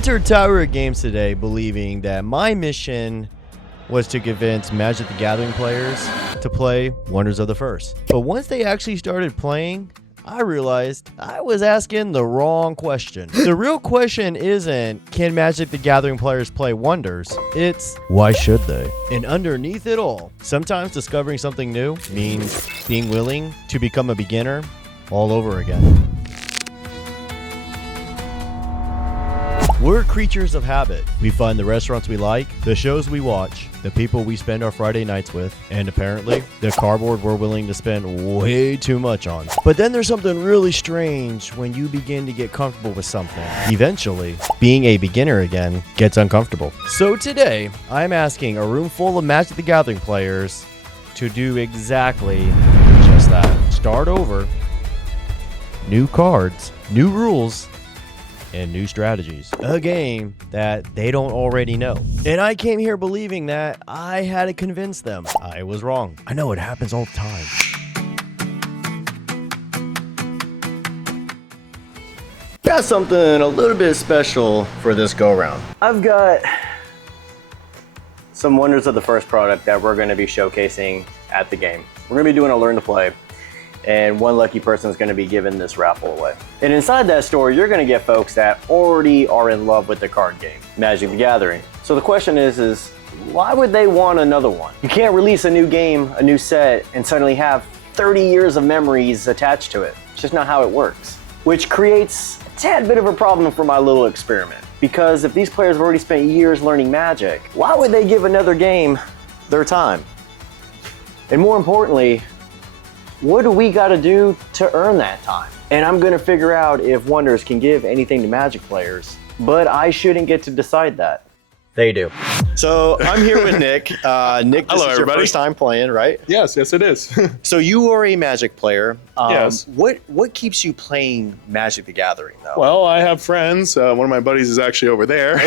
entered Tower of Games today believing that my mission was to convince Magic the Gathering players to play Wonders of the First. But once they actually started playing, I realized I was asking the wrong question. The real question isn't, can Magic the Gathering players play Wonders? It's, why should they? And underneath it all, sometimes discovering something new means being willing to become a beginner all over again. We're creatures of habit. We find the restaurants we like, the shows we watch, the people we spend our Friday nights with, and apparently, the cardboard we're willing to spend way too much on. But then there's something really strange when you begin to get comfortable with something. Eventually, being a beginner again gets uncomfortable. So today, I'm asking a room full of Magic the Gathering players to do exactly just that. Start over, new cards, new rules, and new strategies. A game that they don't already know. And I came here believing that I had to convince them. I was wrong. I know it happens all the time. Got something a little bit special for this go-round. I've got some Wonders of the First product that we're gonna be showcasing at the game. We're gonna be doing a learn to play, and one lucky person is going to be given this raffle away. And inside that store, you're going to get folks that already are in love with the card game, Magic the Gathering. So the question is why would they want another one? You can't release a new game, a new set, and suddenly have 30 years of memories attached to it. It's just not how it works. Which creates a tad bit of a problem for my little experiment. Because if these players have already spent years learning Magic, why would they give another game their time? And more importantly, what do we got to do to earn that time? And I'm going to figure out if Wonders can give anything to Magic players, but I shouldn't get to decide that. They do. So I'm here with Nick. Nick, this Hello, is everybody. your first time playing, right? Yes, it is. So you are a Magic player. Yes. What keeps you playing Magic the Gathering, though? Well, I have friends. One of my buddies is actually over there.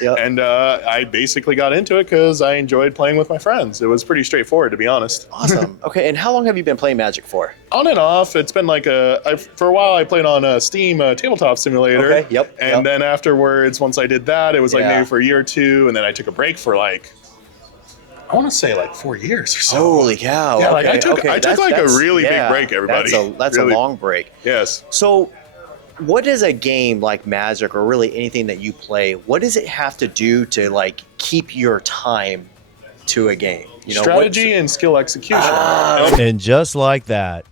Yeah. And I basically got into it because I enjoyed playing with my friends. It was pretty straightforward, to be honest. Awesome. Okay, and how long have you been playing Magic for? On and off. It's been like for a while, I played on a Steam tabletop simulator. Okay, yep. And then afterwards, once I did that, it was like Yeah. maybe for a year or two. And then I took a break for like, I want to say like 4 years or so. Holy cow. Yeah, okay, like I took like a really yeah, big break, everybody. That's Really. a long break. Yes. So what does a game like Magic, or really anything that you play, what does it have to do to like keep your time to a game? You know, Strategy and skill execution. And just like that,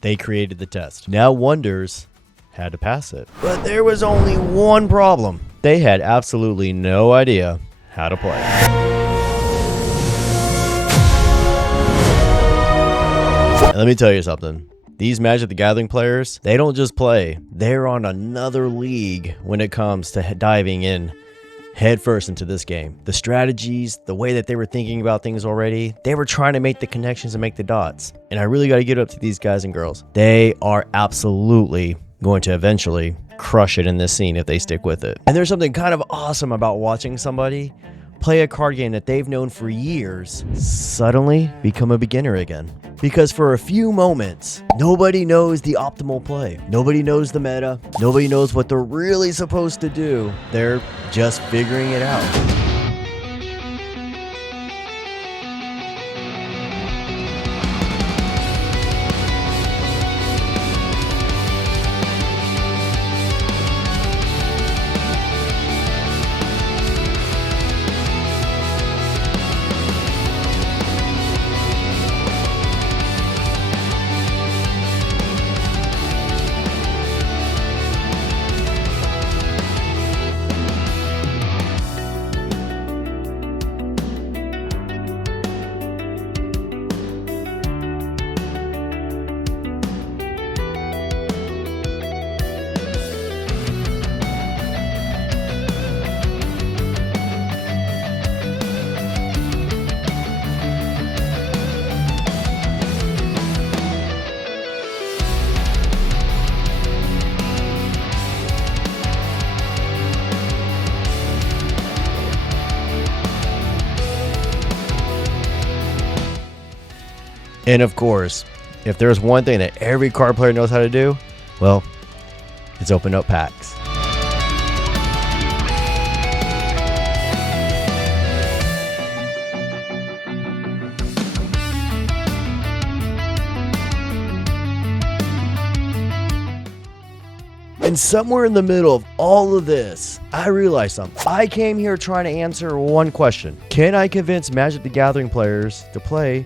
they created the test. Now Wonders had to pass it. But there was only one problem. They had absolutely no idea how to play. And let me tell you something. These Magic the Gathering players, they don't just play. They're on another league when it comes to diving in headfirst into this game. The strategies, the way that they were thinking about things already, they were trying to make the connections and make the dots. And I really got to give it up to these guys and girls. They are absolutely going to eventually crush it in this scene if they stick with it. And there's something kind of awesome about watching somebody play a card game that they've known for years suddenly become a beginner again. Because for a few moments, nobody knows the optimal play. Nobody knows the meta. Nobody knows what they're really supposed to do. They're just figuring it out. And of course, if there's one thing that every card player knows how to do, well, it's open up packs. And somewhere in the middle of all of this, I realized something. I came here trying to answer one question. Can I convince Magic the Gathering players to play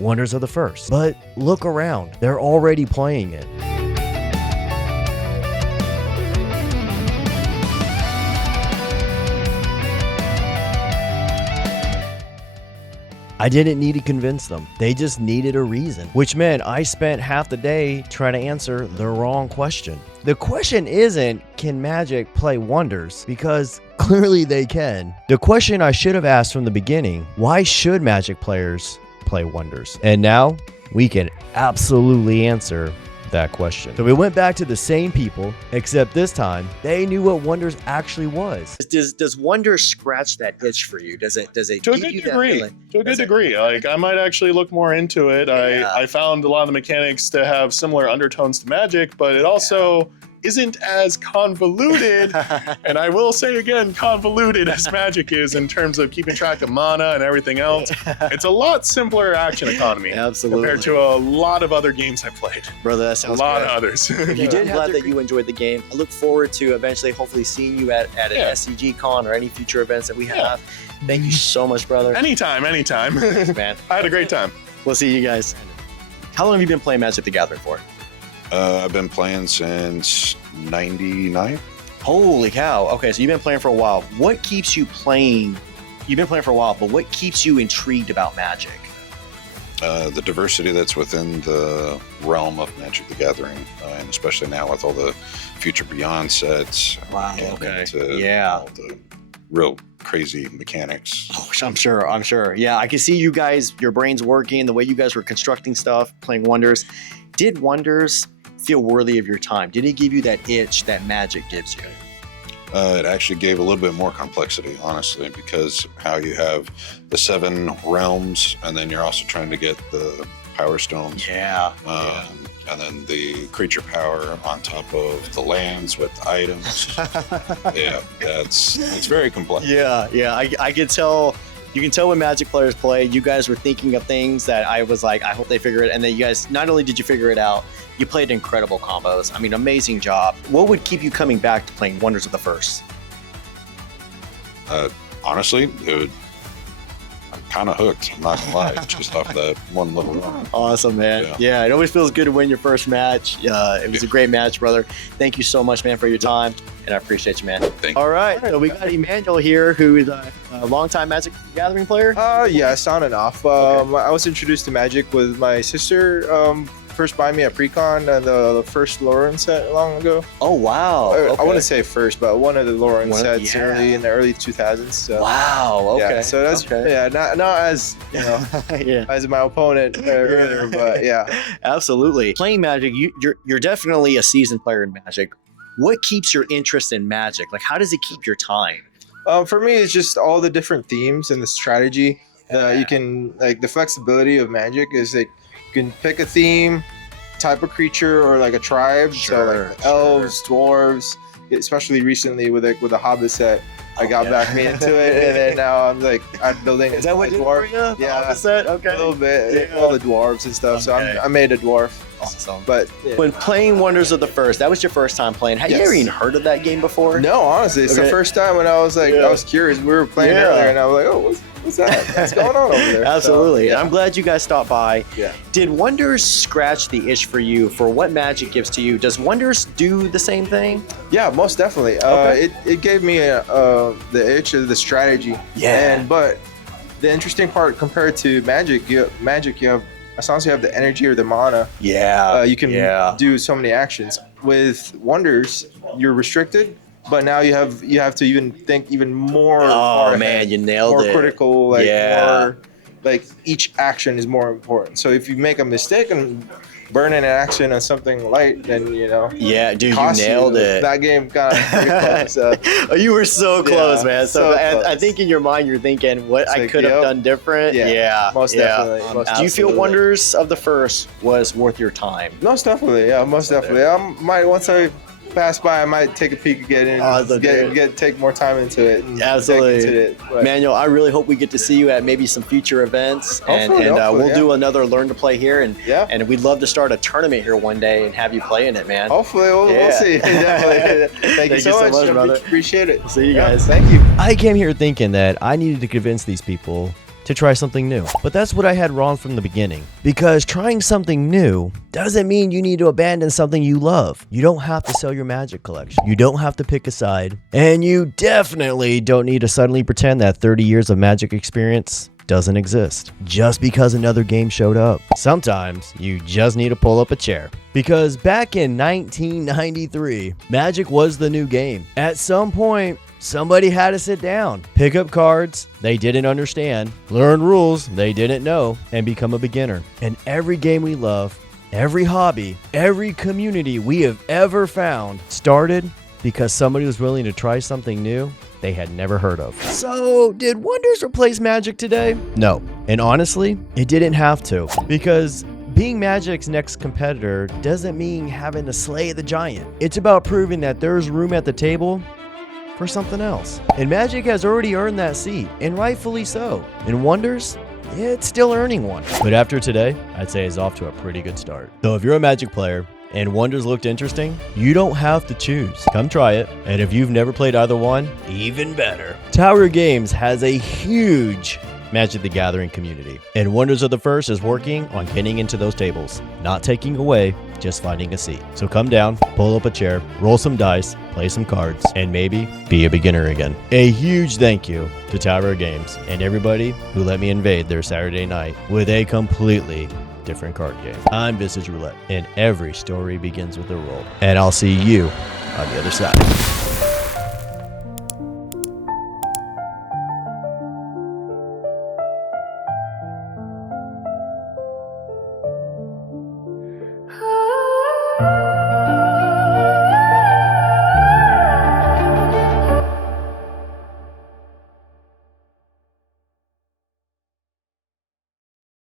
Wonders of the First? But look around, they're already playing it. I didn't need to convince them. They just needed a reason, which meant I spent half the day trying to answer the wrong question. The question isn't, can Magic play Wonders? Because clearly they can. The question I should have asked from the beginning, why should Magic players play Wonders? And now we can absolutely answer that question. So we went back to the same people, except this time they knew what Wonders actually was. Does Wonder scratch that itch for you? Does it To a give good you degree. that feeling? To a good degree. Like, I might actually look more into it. Yeah. I found a lot of the mechanics to have similar undertones to Magic, but it also isn't as convoluted, and I will say again, convoluted as Magic is in terms of keeping track of mana and everything else. It's a lot simpler action economy Absolutely. compared to a lot of other games I've played. Brother, that A sounds lot good. of others. You did. I'm glad that you enjoyed the game. I look forward to eventually, hopefully, seeing you at an Yeah. SCG con or any future events that we Yeah. have. Thank you so much, brother. Anytime. Man, I had a great time. we'll see you guys. How long have you been playing Magic the Gathering for? I've been playing since '99. Holy cow. Okay, so you've been playing for a while. What keeps you playing? You've been playing for a while, but what keeps you intrigued about Magic? The diversity that's within the realm of Magic the Gathering, and especially now with all the Future Beyond sets. Wow, and okay. into, Yeah. all the real crazy mechanics. Oh, I'm sure. Yeah, I can see you guys, your brains working, the way you guys were constructing stuff, playing Wonders. Did Wonders feel worthy of your time? Did it give you that itch that Magic gives you? It actually gave a little bit more complexity, honestly, because how you have the 7 realms, and then you're also trying to get the Power Stones. Yeah. And then the creature power on top of the lands with items. Yeah, it's very complex. Yeah. I could tell. You can tell when Magic players play, you guys were thinking of things that I was like, I hope they figure it. And then you guys, not only did you figure it out, you played incredible combos. I mean, amazing job. What would keep you coming back to playing Wonders of the First? Honestly, I'm kind of hooked. I'm not gonna lie, just off that one little run. Awesome, man. Yeah, it always feels good to win your first match. It was a great match, brother. Thank you so much, man, for your time, and I appreciate you, man. Thank you. All right, so we got Emmanuel here, who is a longtime Magic the Gathering player. Yes, on and off. I was introduced to Magic with my sister. First buying me a Precon, the first Lauren set long ago. Oh, wow. I wouldn't say first, but one of the Lauren One of- sets yeah. in the early 2000s. So. Wow, okay. Yeah, so that's not as yeah. as my opponent earlier, but yeah. Absolutely. Playing Magic, you're definitely a seasoned player in Magic. What keeps your interest in Magic? Like, how does it keep your time? For me, it's just all the different themes and the strategy. You can like the flexibility of Magic is like you can pick a theme, type of creature, or like a tribe. So like elves, dwarves. Especially recently with the Hobbit set, I got back into it, and then now I'm building. Is that what a you dwarf? did? Yeah, Set? a Okay. little bit. Yeah. All the dwarves and stuff. So Okay. I made a dwarf. Awesome. But yeah. When playing Wonders of the First, that was your first time playing. Had you Yes. ever even heard of that game before? No, honestly, it's the Okay. first time when I was like, Yeah. I was curious. We were playing Yeah. earlier, and I was like, oh, what's that? What's going on over there? Absolutely. So, And I'm glad you guys stopped by. Yeah. Did Wonders scratch the itch for you for what Magic gives to you? Does Wonders do the same thing? Yeah, most definitely. Okay. It gave me the itch of the strategy. But the interesting part compared to Magic, you have as long as you have the energy or the mana, Yeah. you can do so many actions. With Wonders, you're restricted, but now you have to even think even more. Oh far man, ahead, you nailed more it. critical. Yeah. Like each action is more important. So if you make a mistake and burn an action on something light, then Yeah, dude, you costs nailed you. it. That game got pretty close. Oh, you were so close, Yeah, man. So, so I close. think in your mind you're thinking what It's I like, could have yep. done different. Yeah, most definitely. Most Do you feel absolutely. Wonders of the First was worth your time? Most definitely, yeah, most definitely. pass by, I might take a peek and get in. Awesome, dude. Take more time into it. And Absolutely. dig into it. But Manuel, I really hope we get to see you at maybe some future events, and Hopefully, we'll yeah. do another Learn to Play here, and Yeah. and we'd love to start a tournament here one day and have you play in it, man. hopefully, we'll Yeah. see. Definitely. Thank you so much, brother. Appreciate it. See you Yeah, guys. Thank you. I came here thinking that I needed to convince these people to try something new. But that's what I had wrong from the beginning. Because trying something new doesn't mean you need to abandon something you love. You don't have to sell your Magic collection. You don't have to pick a side. And you definitely don't need to suddenly pretend that 30 years of Magic experience doesn't exist just because another game showed up. Sometimes you just need to pull up a chair. Because back in 1993, Magic was the new game. At some point, somebody had to sit down, pick up cards they didn't understand, learn rules they didn't know, and become a beginner. And every game we love, every hobby, every community we have ever found started because somebody was willing to try something new they had never heard of. So, did Wonders replace Magic today? No. And honestly, it didn't have to. Because being Magic's next competitor doesn't mean having to slay the giant. It's about proving that there's room at the table for something else. And Magic has already earned that seat, and rightfully so. And Wonders, it's still earning one. But after today, I'd say it's off to a pretty good start. So if you're a Magic player and Wonders looked interesting, you don't have to choose. Come try it. And if you've never played either one, even better. Tower Games has a huge Magic the Gathering community. And Wonders of the First is working on getting into those tables. Not taking away, just finding a seat. So come down, pull up a chair, roll some dice, play some cards, and maybe be a beginner again. A huge thank you to Tower Games and everybody who let me invade their Saturday night with a completely different card game. I'm Visage Roulette, and every story begins with a roll. And I'll see you on the other side.